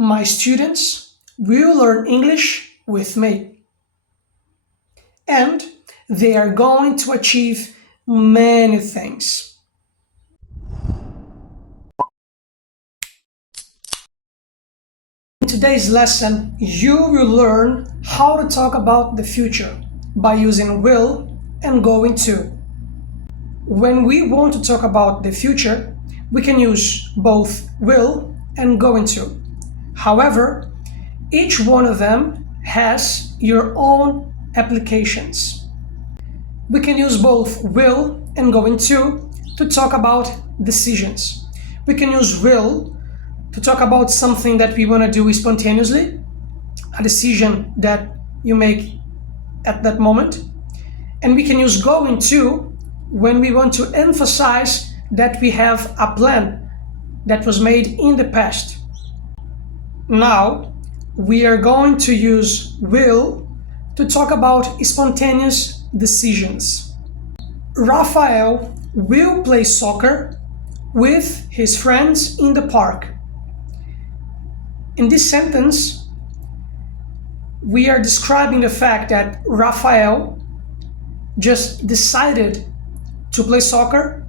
My students will learn English with me, and they are going to achieve many things. In today's lesson, you will learn how to talk about the future by using will and going to. When we want to talk about the future, we can use both will and going to. However, each one of them has your own applications. We can use both will and going to talk about decisions. We can use will to talk about something that we want to do spontaneously, a decision that you make at that moment. And we can use going to when we want to emphasize that we have a plan that was made in the past. Now, we are going to use will to talk about spontaneous decisions. Rafael will play soccer with his friends in the park. In this sentence, we are describing the fact that Rafael just decided to play soccer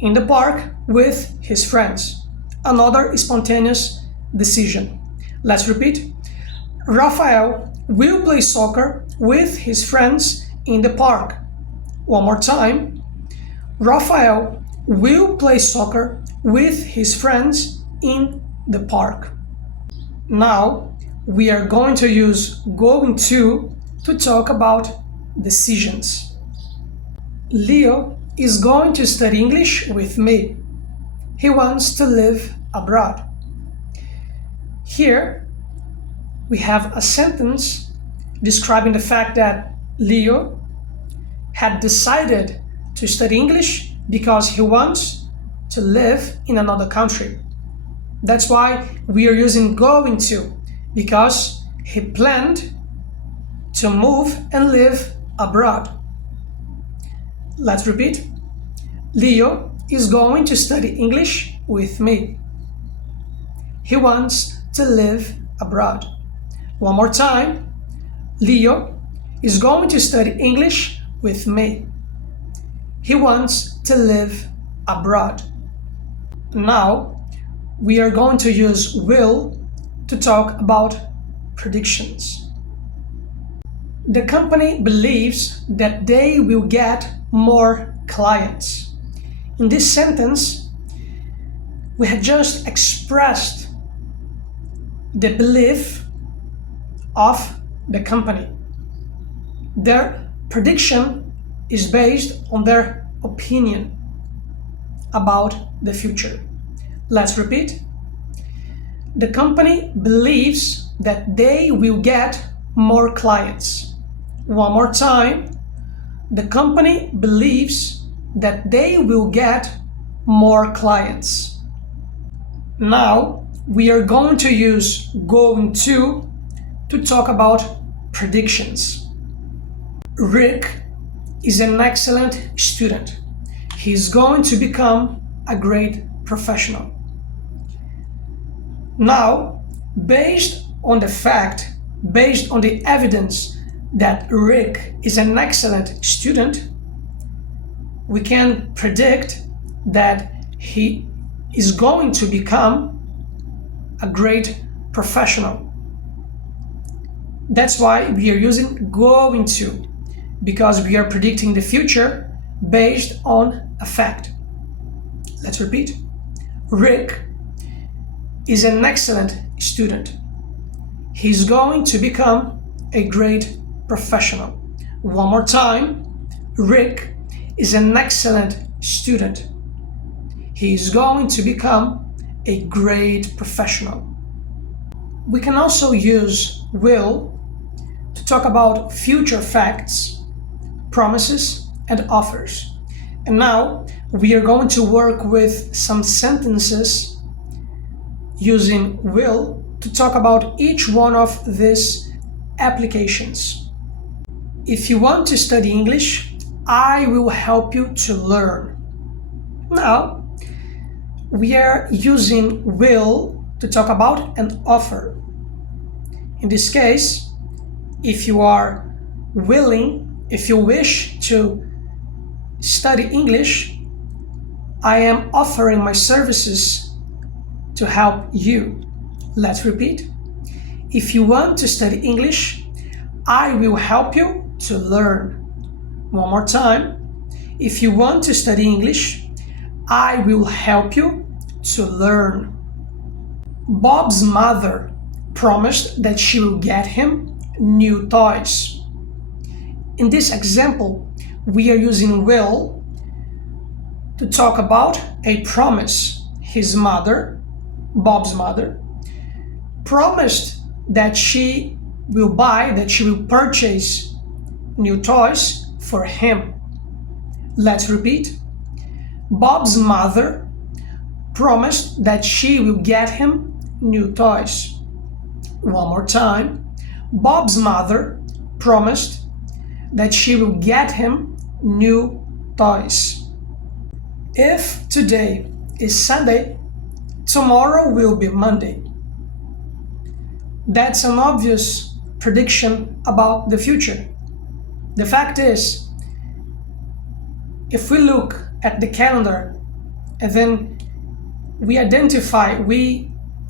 in the park with his friends. Another spontaneous decision. Let's repeat. Rafael will play soccer with his friends in the park. One more time. Rafael will play soccer with his friends in the park. Now, we are going to use going to talk about decisions. Leo is going to study English with me. He wants to live abroad. Here, we have a sentence describing the fact that Leo had decided to study English because he wants to live in another country. That's why we are using going to, because he planned to move and live abroad. Let's repeat. Leo is going to study English with me. He wants to live abroad. One more time. Leo is going to study English with me. He wants to live abroad. Now, we are going to use will to talk about predictions. The company believes that they will get more clients. In this sentence, we had just expressed the belief of the company. Their prediction is based on their opinion about the future. Let's repeat. The company believes that they will get more clients. One more time. The company believes that they will get more clients. Now, we are going to use going to talk about predictions. Rick is an excellent student. He's going to become a great professional. Now, based on the evidence that Rick is an excellent student, we can predict that he is going to become a great professional. That's why we are using going to, because we are predicting the future based on a fact. Let's repeat. Rick is an excellent student. He's going to become a great professional. One more time. Rick is an excellent student. He's going to become a great professional. We can also use will to talk about future facts, promises, and offers. And now we are going to work with some sentences using will to talk about each one of these applications. If you want to study English, I will help you to learn. Now, we are using will to talk about an offer. In this case, if you are willing, if you wish to study English, I am offering my services to help you. Let's repeat. If you want to study English, I will help you to learn. One more time. If you want to study English, I will help you to learn. Bob's mother promised that she will get him new toys. In this example, we are using will to talk about a promise. His mother, Bob's mother, promised that she will purchase new toys for him. Let's repeat. Bob's mother promised that she will get him new toys. One more time. Bob's mother promised that she will get him new toys. If today is Sunday, tomorrow will be Monday. That's an obvious prediction about the future. The fact is, if we look at the calendar and then we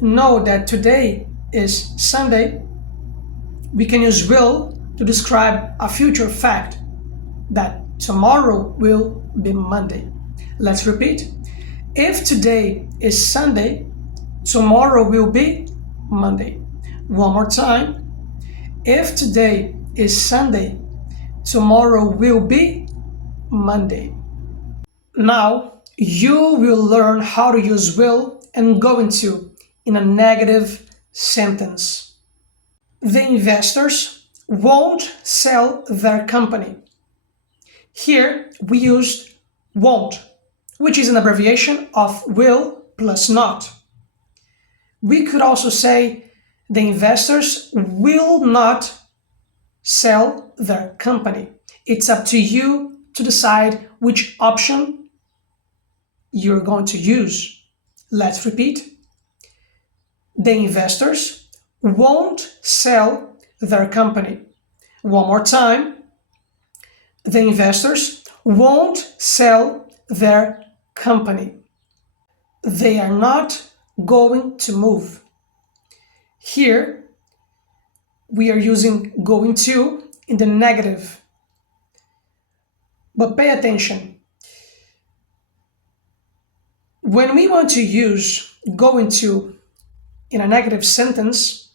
know that today is Sunday, we can use will to describe a future fact that tomorrow will be Monday. Let's repeat. If today is Sunday, tomorrow will be Monday. One more time. If today is Sunday, tomorrow will be Monday. Now, you will learn how to use will and going to in a negative sentence. The investors won't sell their company. Here we used won't, which is an abbreviation of will plus not. We could also say the investors will not sell their company. It's up to you to decide which option you're going to use. Let's repeat. The investors won't sell their company. One more time. The investors won't sell their company. They are not going to move. Here, we are using going to in the negative. But pay attention. When we want to use going to in a negative sentence,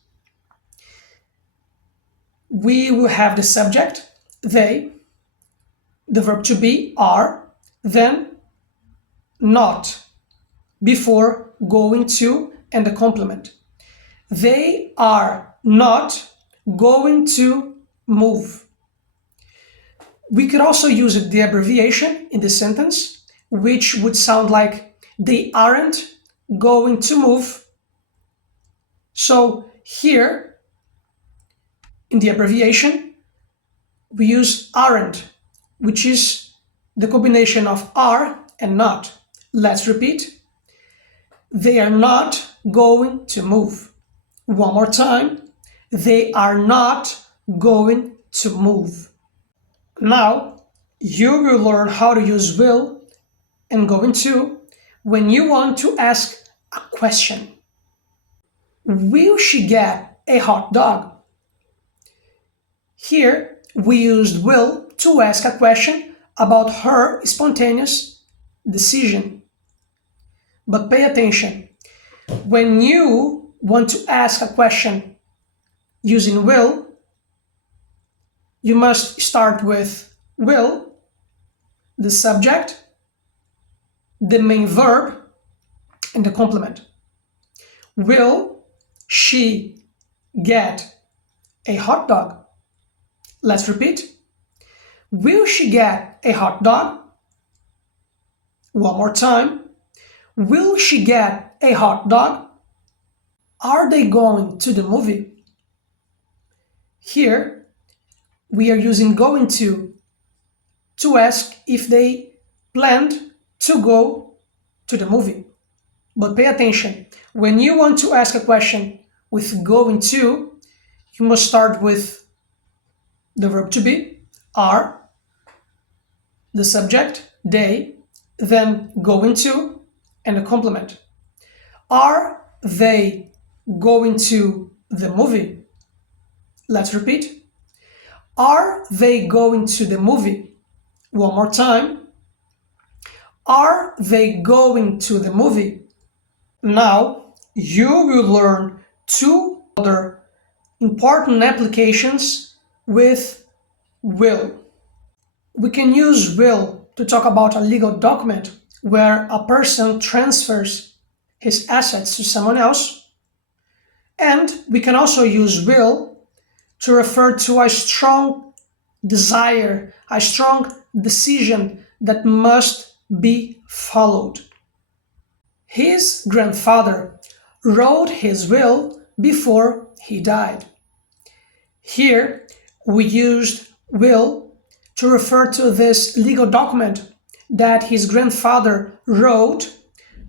we will have the subject, they, the verb to be, are, then not, before going to and the complement. They are not going to move. We could also use the abbreviation in the sentence, which would sound like they aren't going to move. So here, in the abbreviation, we use aren't, which is the combination of are and not. Let's repeat. They are not going to move. One more time. They are not going to move. Now, you will learn how to use will and going to when you want to ask a question. Will she get a hot dog? Here, we used will to ask a question about her spontaneous decision. But pay attention. When you want to ask a question using will, you must start with will, the subject, the main verb, and the complement. Will she get a hot dog? Let's repeat. Will she get a hot dog? One more time. Will she get a hot dog? Are they going to the movie? Here, we are using going to ask if they planned to go to the movie. But pay attention. When you want to ask a question with going to, you must start with the verb to be, are, the subject, they, then going to, and a complement. Are they going to the movie? Let's repeat. Are they going to the movie? One more time. Are they going to the movie? Now, you will learn two other important applications with will. We can use will to talk about a legal document where a person transfers his assets to someone else. And we can also use will to refer to a strong desire, a strong decision that must be followed. His grandfather wrote his will before he died. Here, we used will to refer to this legal document that his grandfather wrote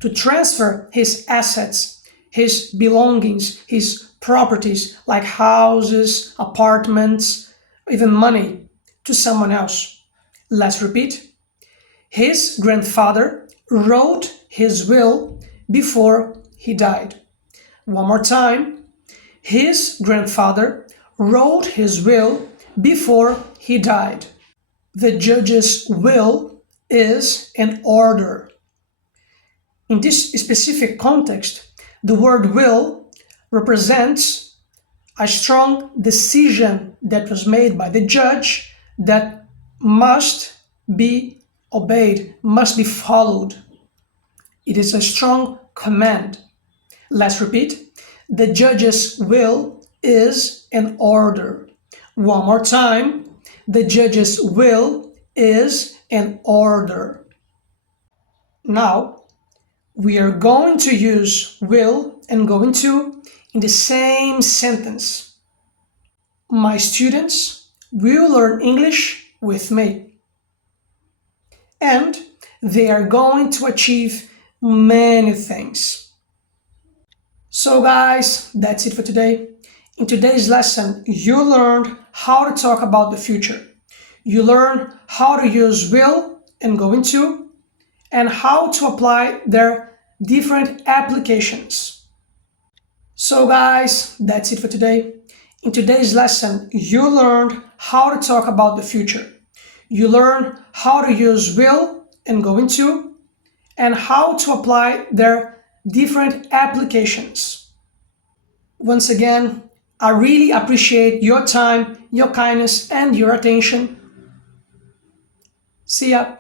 to transfer his assets, his belongings, his properties like houses, apartments, even money to someone else. Let's repeat. His grandfather wrote his will before he died. One more time. His grandfather wrote his will before he died. The judge's will is an order. In this specific context, the word will represents a strong decision that was made by the judge that must be obeyed, must be followed. It is a strong command. Let's repeat. The judge's will is an order. One more time. The judge's will is an order. Now, we are going to use will and going to in the same sentence. My students will learn English with me. And they are going to achieve many things. So guys, that's it for today. In today's lesson, you learned how to talk about the future. You learned how to use will and going to, and how to apply their different applications. So guys, that's it for today. In today's lesson, you learned how to talk about the future. You learned how to use will and going to, and how to apply their different applications. Once again, I really appreciate your time, your kindness, and your attention. See ya.